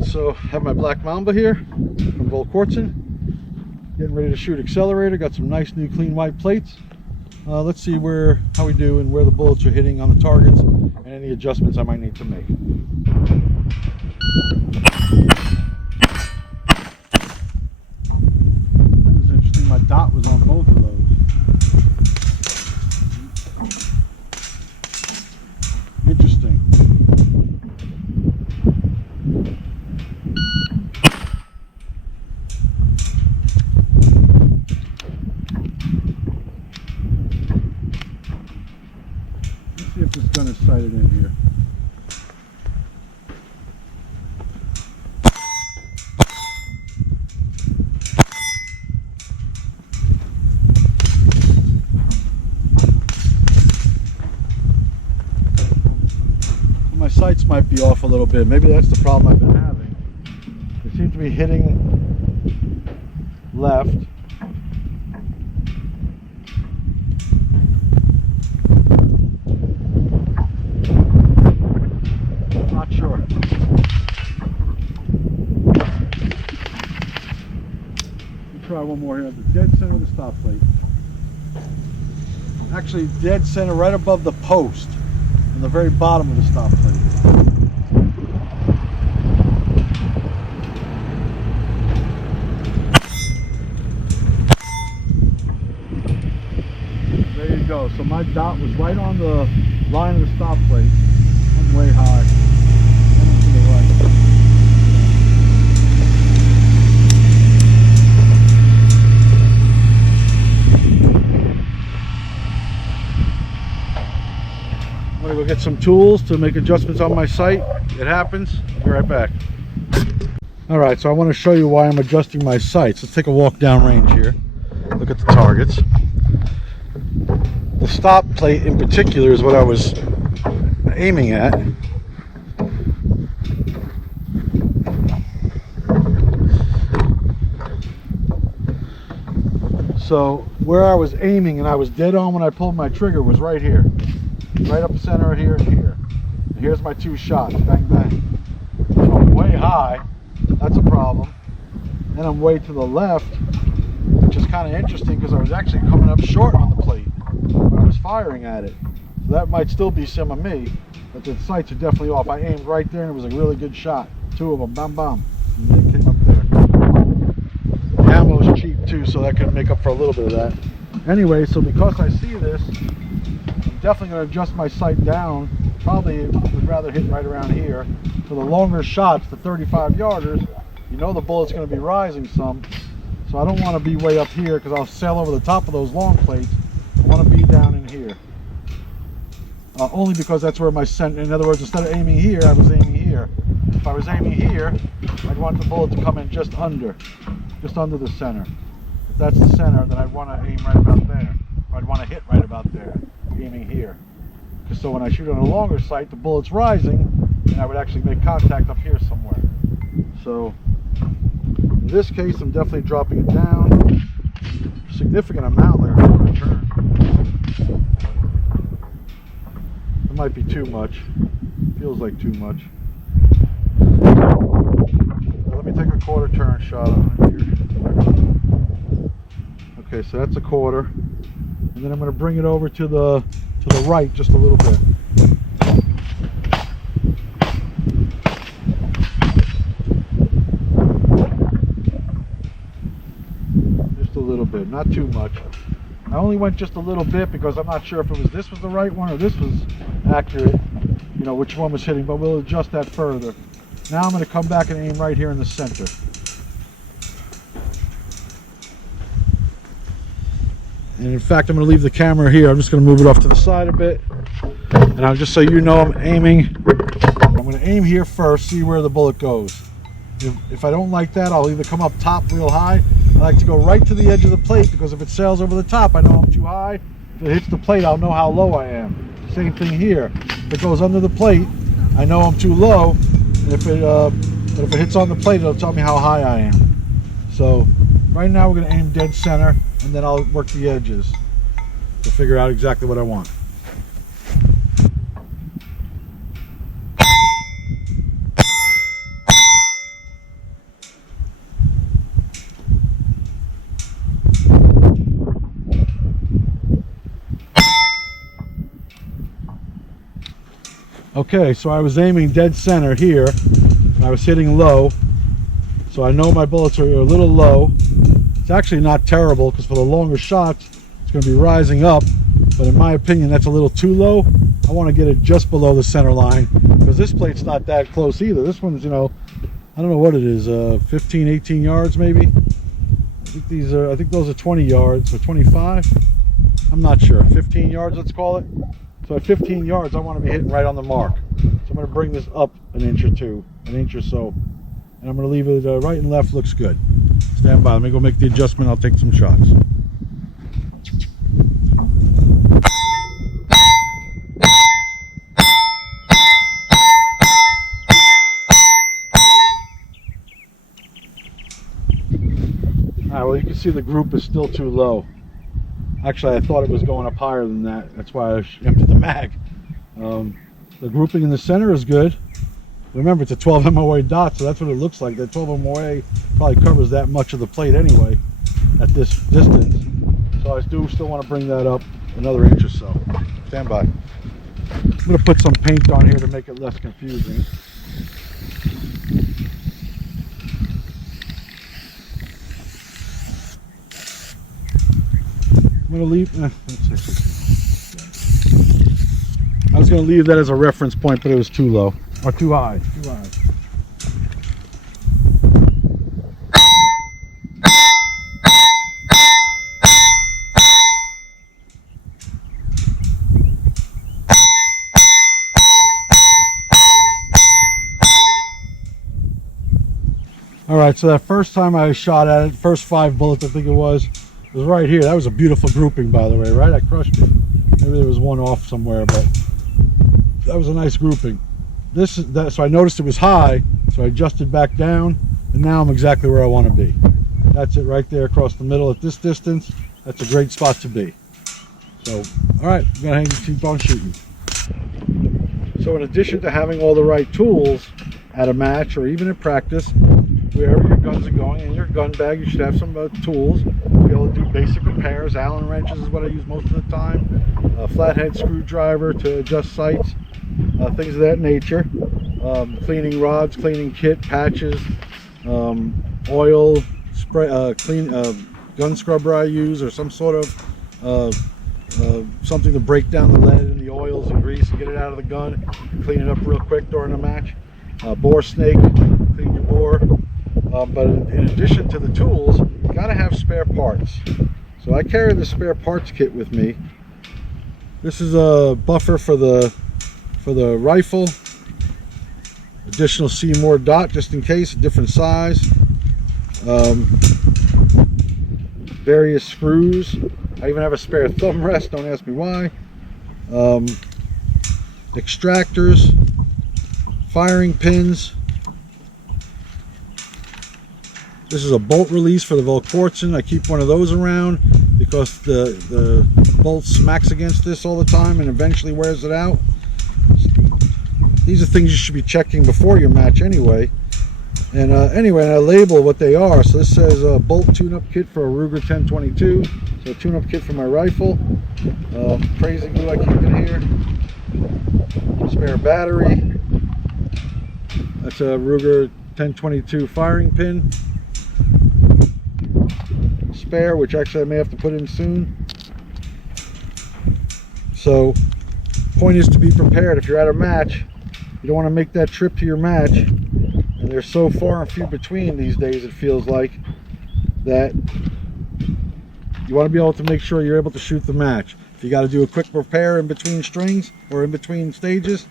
Alright, so I have my black Mamba here from Volquartsen. Getting ready to shoot Accelerator. Got some nice new clean white plates. Let's see how we do and where the bullets are hitting on the targets and any adjustments I might need to make. That was interesting, my dot was on both of those. Interesting. Let's see if this gun is sighted in here. My sights might be off a little bit. Maybe that's the problem I've been having. They seem to be hitting left. Not sure. Let me try one more here at the dead center of the stop plate. Actually, dead center right above the post. On the very bottom of the stop plate. There you go. So my dot was right on the line of the stop plate. I'm way high. And to the right. I'm gonna go get some tools to make adjustments on my sight. It happens. I'll be right back. Alright, so I want to show you why I'm adjusting my sights. Let's take a walk down range here. Look at the targets. The stop plate in particular is what I was aiming at. So where I was aiming and I was dead on when I pulled my trigger was right here. Right up the center here and here. And here's my two shots. Bang, bang. So I'm way high. That's a problem. And I'm way to the left, which is kind of interesting because I was actually coming up short on the plate when I was firing at it. So that might still be some of me, but the sights are definitely off. I aimed right there and it was a really good shot. Two of them. Bam, bam. And they came up there. The ammo is cheap too, so that can make up for a little bit of that. Anyway, so because I see this, definitely going to adjust my sight down. Probably would rather hit right around here. For the longer shots, the 35 yarders, you know the bullet's going to be rising some. So I don't want to be way up here because I'll sail over the top of those long plates. I want to be down in here. Only because that's where my center, in other words, instead of aiming here, I was aiming here. If I was aiming here, I'd want the bullet to come in just under the center. If that's the center, then I'd want to aim right about there. Or I'd want to hit right about there. Aiming here, because so when I shoot on a longer sight, the bullet's rising, and I would actually make contact up here somewhere. So in this case, I'm definitely dropping it down a significant amount there. It might be too much. Feels like too much. Let me take a quarter turn shot on it here. Okay, so that's a quarter. And then I'm going to bring it over to the right just a little bit. Just a little bit, not too much. I only went just a little bit because I'm not sure if this was the right one or this was accurate, you know, which one was hitting, but we'll adjust that further. Now I'm going to come back and aim right here in the center. And in fact, I'm going to leave the camera here. I'm just going to move it off to the side a bit. And I'll just so you know I'm aiming. I'm going to aim here first, see where the bullet goes. If I don't like that, I'll either come up top real high. I like to go right to the edge of the plate because if it sails over the top, I know I'm too high. If it hits the plate, I'll know how low I am. Same thing here. If it goes under the plate, I know I'm too low. And if it hits on the plate, it'll tell me how high I am. So right now we're going to aim dead center, and then I'll work the edges to figure out exactly what I want. Okay, so I was aiming dead center here, and I was hitting low. So I know my bullets are a little low. It's actually not terrible, because for the longer shots, it's going to be rising up. But in my opinion, that's a little too low. I want to get it just below the center line, because this plate's not that close either. This one's, you know, I don't know what it is, 15, 18 yards maybe. I think those are 20 yards or 25. I'm not sure. 15 yards, let's call it. So at 15 yards, I want to be hitting right on the mark. So I'm going to bring this up an inch or two, an inch or so. And I'm going to leave it right and left looks good. Stand by. Let me go make the adjustment. I'll take some shots. Alright, well, you can see the group is still too low. Actually, I thought it was going up higher than that. That's why I emptied the mag. The grouping in the center is good. Remember, it's a 12 MOA dot, so that's what it looks like. That 12 MOA probably covers that much of the plate anyway at this distance. So I do still want to bring that up another inch or so. Stand by. I'm going to put some paint on here to make it less confusing. I'm going to leave, I was going to leave that as a reference point, but it was too low, or too high, too high. All right, so that first time I shot at it, first 5 bullets I think it was right here. That was a beautiful grouping, by the way, right? I crushed it. Maybe there was one off somewhere, but that was a nice grouping. So I noticed it was high, so I adjusted back down, and now I'm exactly where I want to be. That's it right there across the middle at this distance. That's a great spot to be. So, all right, I'm gonna keep on shooting. So in addition to having all the right tools at a match or even at practice, wherever your guns are going, in your gun bag you should have some tools to be able to do basic repairs. Allen wrenches is what I use most of the time, a flathead screwdriver to adjust sights, things of that nature, cleaning rods, cleaning kit, patches, oil, spray, gun scrubber I use, or some sort of something to break down the lead and the oils and grease and get it out of the gun, clean it up real quick during a match. Bore snake, clean your bore. But in addition to the tools, you gotta have spare parts. So I carry the spare parts kit with me. This is a buffer for the rifle. Additional Seymour dot just in case, a different size. Various screws. I even have a spare thumb rest, don't ask me why. Extractors, firing pins. This is a bolt release for the Volquartsen. I keep one of those around because the bolt smacks against this all the time and eventually wears it out. These are things you should be checking before your match anyway. And anyway, I label what they are. So this says bolt tune-up kit for a Ruger 1022. So a tune-up kit for my rifle. Crazy glue I keep in here. Spare battery. That's a Ruger 1022 firing pin. Spare, which actually I may have to put in soon. So point is to be prepared. If you're at a match, you don't want to make that trip to your match, and they're so far and few between these days, it feels like, that you want to be able to make sure you're able to shoot the match. If you got to do a quick repair in between strings or in between stages,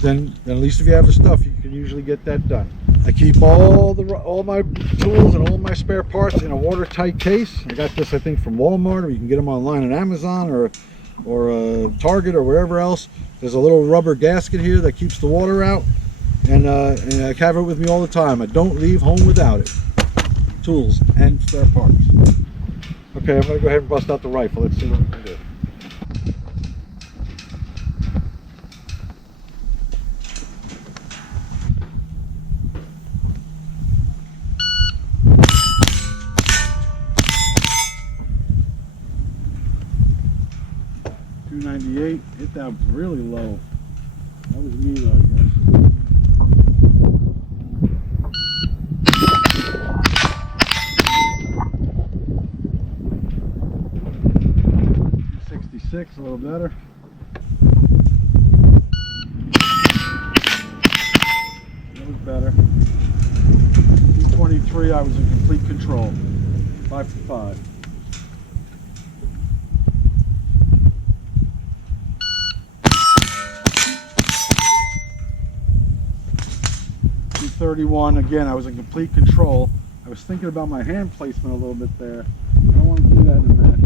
then at least if you have the stuff, you can usually get that done. I keep all my tools and all my spare parts in a watertight case. I got this, I think, from Walmart, or you can get them online on Amazon or Target or wherever else. There's a little rubber gasket here that keeps the water out, and I have it with me all the time. I don't leave home without it. Tools and spare parts. Okay, I'm gonna go ahead and bust out the rifle. Let's see what we can do. .298, hit that really low. That was me though, I guess. 266, a little better. That was better. 223, I was in complete control. 5 for 5. 231, again, I was in complete control. I was thinking about my hand placement a little bit there. I don't want to do that in a match.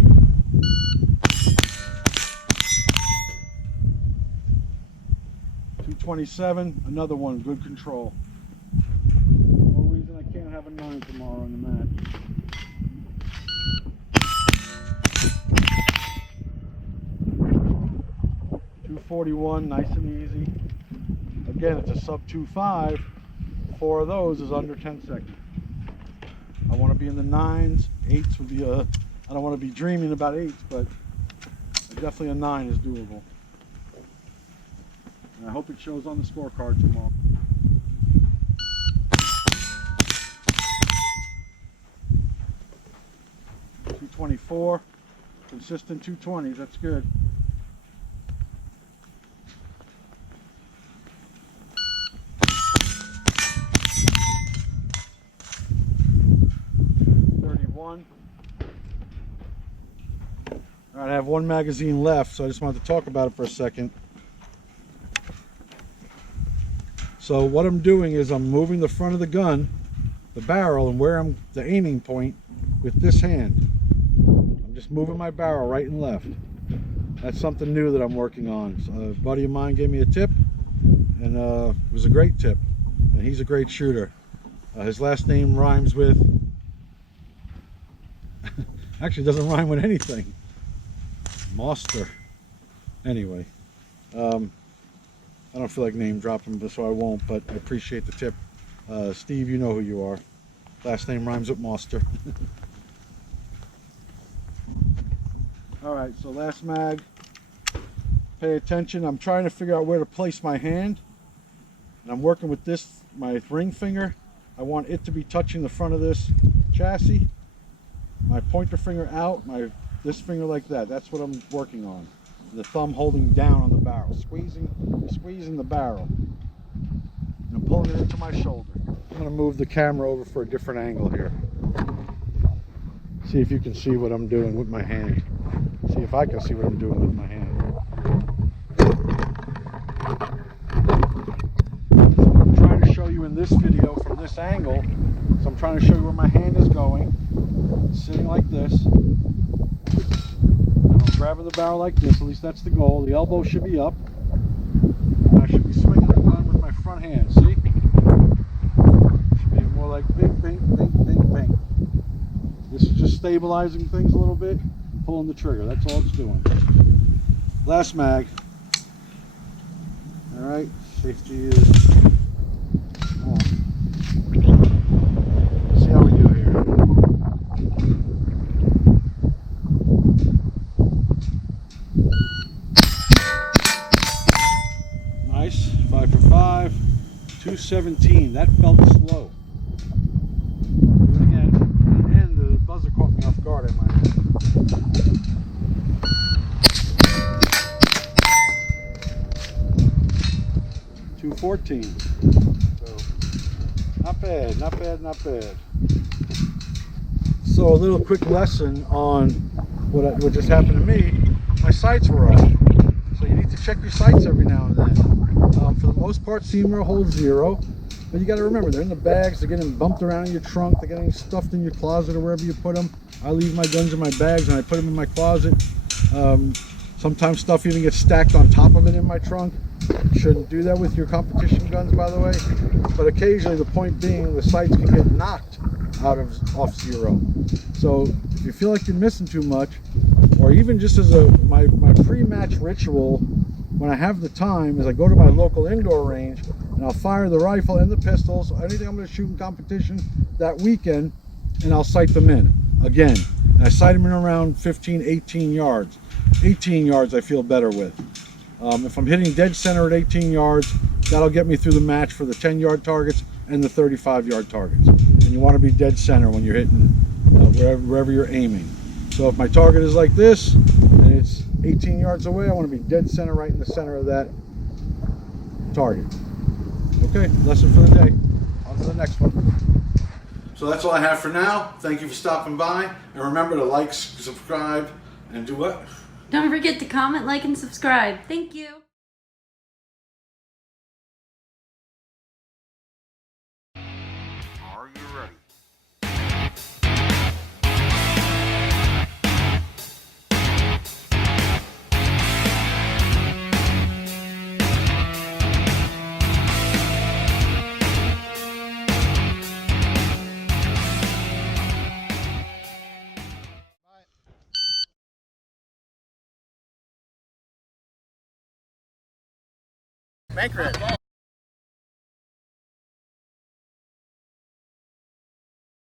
227, another one, good control. No reason I can't have a 9 tomorrow in the match. 241, nice and easy. Again, it's a sub 2.5. 4 of those is under 10 seconds. I want to be in the 9s. 8s would be I don't want to be dreaming about 8s, but definitely a 9 is doable. And I hope it shows on the scorecard tomorrow. .224, consistent 220s. That's good. 31. All right, I have one magazine left, so I just wanted to talk about it for a second. So what I'm doing is I'm moving the front of the gun, the barrel, and where I'm the aiming point with this hand. I'm just moving my barrel right and left. That's something new that I'm working on. So a buddy of mine gave me a tip, and it was a great tip. And he's a great shooter. His last name rhymes with, actually doesn't rhyme with anything. Monster. Anyway, I don't feel like name dropping, so I won't, but I appreciate the tip. Steve, you know who you are. Last name rhymes with Monster. Alright, so last mag. Pay attention. I'm trying to figure out where to place my hand. And I'm working with this, my ring finger. I want it to be touching the front of this chassis. My pointer finger out, this finger like that. That's what I'm working on. The thumb holding down on the barrel, squeezing the barrel. And I'm pulling it into my shoulder. I'm going to move the camera over for a different angle here. See if you can see what I'm doing with my hand. See if I can see what I'm doing with my hand. So I'm trying to show you in this video from this angle. So I'm trying to show you where my hand is going. Sitting like this. Grabbing the barrel like this, at least that's the goal. The elbow should be up. And I should be swinging the gun with my front hand, see? Should be more like bing, bing, bing, bing, bing. This is just stabilizing things a little bit, and pulling the trigger. That's all it's doing. Last mag. Alright, safety is on. See how we do here. Nice, 5 for 5, 217. That felt slow. Do it again. And the buzzer caught me off guard, I might add. 214. So, not bad, not bad, not bad. So a little quick lesson on what just happened to me. My sights were off. So you need to check your sights every now and then. For the most part, Seymour holds 0, but you got to remember they're in the bags. They're getting bumped around in your trunk. They're getting stuffed in your closet or wherever you put them. I leave my guns in my bags and I put them in my closet. Sometimes stuff even gets stacked on top of it in my trunk. You shouldn't do that with your competition guns, by the way. But occasionally, the point being, the sights can get knocked off 0. So if you feel like you're missing too much, or even just as my pre-match ritual, when I have the time, is I go to my local indoor range and I'll fire the rifle and the pistols, anything I'm going to shoot in competition that weekend, and I'll sight them in again. And I sight them in around 15, 18 yards. 18 yards I feel better with. If I'm hitting dead center at 18 yards, that'll get me through the match for the 10-yard targets and the 35-yard targets. And you want to be dead center when you're hitting wherever you're aiming. So if my target is like this and it's 18 yards away, I want to be dead center, right in the center of that target. Okay, lesson for the day. On to the next one. So that's all I have for now. Thank you for stopping by. And remember to like, subscribe, and do what? Don't forget to comment, like, and subscribe. Thank you. Are you ready? Bank red.